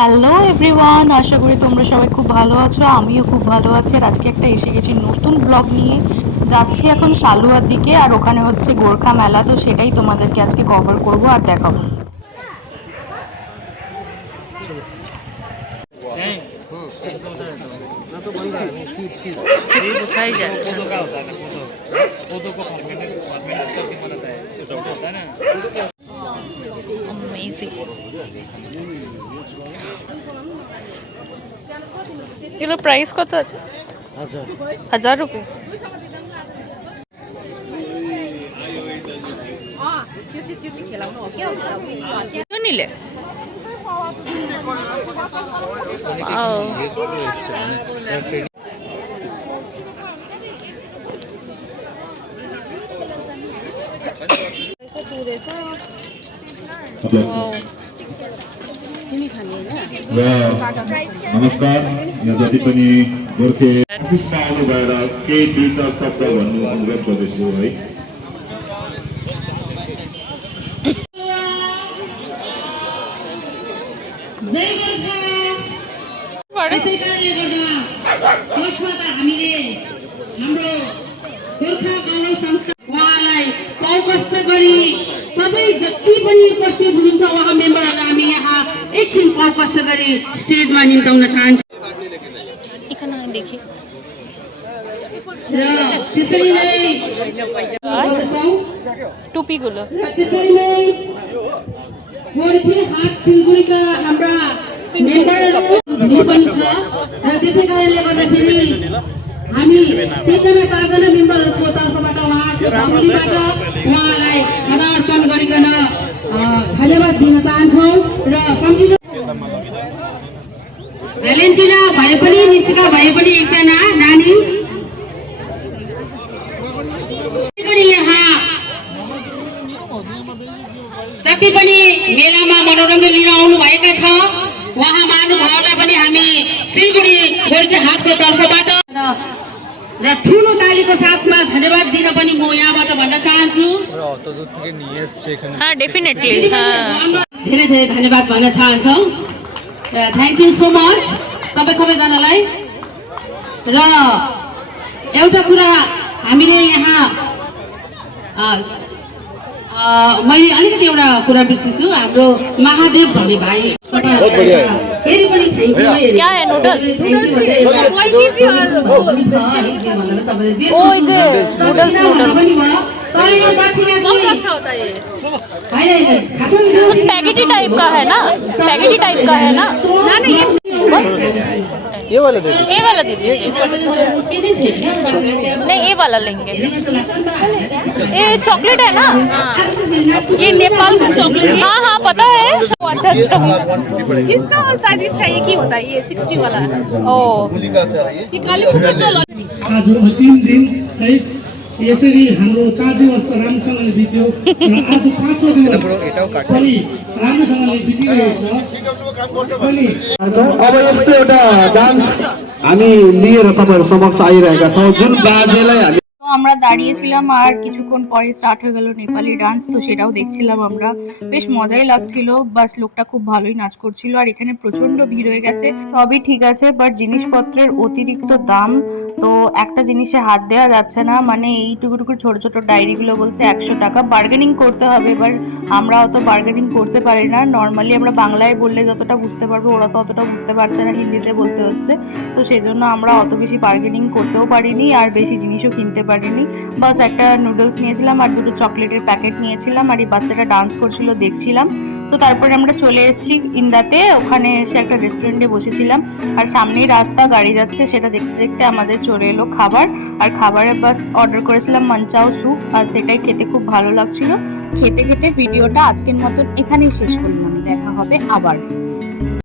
Hello everyone আশা করি তোমরা সবাই খুব ভালো আছো। আমিও খুব ভালো আছি। আর আজকে একটা এসে গেছি নতুন ব্লগ নিয়ে। যাচ্ছি এখন সালুয়ার দিকে, আর ওখানে হচ্ছে গোর্খা মেলা, তো সেটাই তোমাদেরকে আজকে কভার করব আর দেখাবো। Amazing. এগুলো প্রাইস কত আছে? হাজার। রুপি? নিলে। नमस्कार यहाँ जति पनि गोर्खे अफिसमा आउनु भएर केही दुई चार शब्द भन्नु अनुरोध गर्दैछु है गौरव संस्था उहाँलाई कौकस्त गरी सबै जति पनि उपस्थित हुनुहुन्छ उहाँ मेम्बरहरूलाई हामी यहाँ एकछिन कस्ट गरी स्टेजमा निम्ताउन चाहन्छौँ। टुपीगुलो त्यसरी नै गोर्खे हात सिलगढीका हाम्रा मेम्बरहरू पनि र त्यसै कारणले गर्दाखेरि हामी एकजना चारजना मेम्बरहरूको तर्फबाट उहाँ उहाँलाई बेलिन्जिला भए पनि నిస్సుగా భయపడి इसाना नानी जति पनि मेलामा मनोरञ्जन लिन आउनुभएका छ उहाँ महानुभावलाई पनि हामी सिलगढी गोर्खे हाटको तर्फबाट र ठुलो तालीको साथमा धन्यवाद दिन पनि म यहाँबाट भन्न चाहन्छु। धेरै धेरै धन्यवाद भन्न चाहन्छौँ। र थ्याङ्क यू सो मच सबै सबैजनालाई। र एउटा कुरा हामीले यहाँ मैले अलिकति एउटा कुरा बिर्सिन्छु हाम्रो महादेव भन्ने भाइ। क्या है नूडल नूडल्स नूडल्स तो स्पैगेटी टाइप तो का है। ना? स्पैगेटी टाइप का है ना? ये वाला दे ये वाला दे दीजिए। नहीं ये वाला लेंगे। ये चॉकलेट है। ना? ये नेपाल का चॉकलेट हाँ हाँ पता है। अच्छा अच्छा इसका और शायद इसका एक ही होता है ये सिक्सटी वाला ओ ये काली तिन दिन यसरी हाम्रो चार दिवस राम्रोसँगले बित्यो आज पाँचौँ दिवस पनि राम्रोसँगले बितिरहेको छ अब यस्तो एउटा डान्स हामी लिएर तपाईँहरू समक्ष आइरहेका छौँ जुन बाजेलाई हामी দাঁড়িয়েছিলাম আর কিছুক্ষণ পরে স্টার্ট হয়ে গেল নেপালি ডান্স তো সেটাও দেখছিলাম আমরা। বেশ মজাই লাগছিল, বাস লোকটা খুব ভালোই নাচ করছিল আর এখানে প্রচণ্ড ভিড় হয়ে গেছে। সবই ঠিক আছে বাট জিনিসপত্রের অতিরিক্ত দাম, তো একটা জিনিসে হাত দেওয়া যাচ্ছে না। মানে এইটুকুটুকু ছোট ছোট ডায়েরিগুলো বলছে একশো টাকা। বার্গেনিং করতে হবে এবার আমরা অত বার্গেনিং করতে পারি না। নর্মালি আমরা বাংলায় বললে যতটা বুঝতে পারব, ওরা তো অতটা বুঝতে পারছে না, হিন্দিতে বলতে হচ্ছে। তো সেই জন্য আমরা অত বেশি বার্গেনিং করতেও পারিনি আর বেশি জিনিসও কিনতে পারিনি। বাস, একটা নুডলস নিয়েছিলাম আর দুটো চকলেটের প্যাকেট নিয়েছিলাম আর এই বাচ্চাটা ডান্স করছিল, দেখছিলাম। তো তারপরে আমরা চলে এসেছি ইন্দাতে, ওখানে এসে একটা রেস্টুরেন্টে বসেছিলাম। আর সামনেই রাস্তা, গাড়ি যাচ্ছে, সেটা দেখতে দেখতে আমাদের চলে এলো খাবার। আর খাবারের বাস অর্ডার করেছিলাম মাঞ্চাও স্যুপ আর সেটাই খেতে খুব ভালো লাগছিল। খেতে খেতে ভিডিওটা আজকের মতন এখানেই শেষ করলাম। দেখা হবে আবার।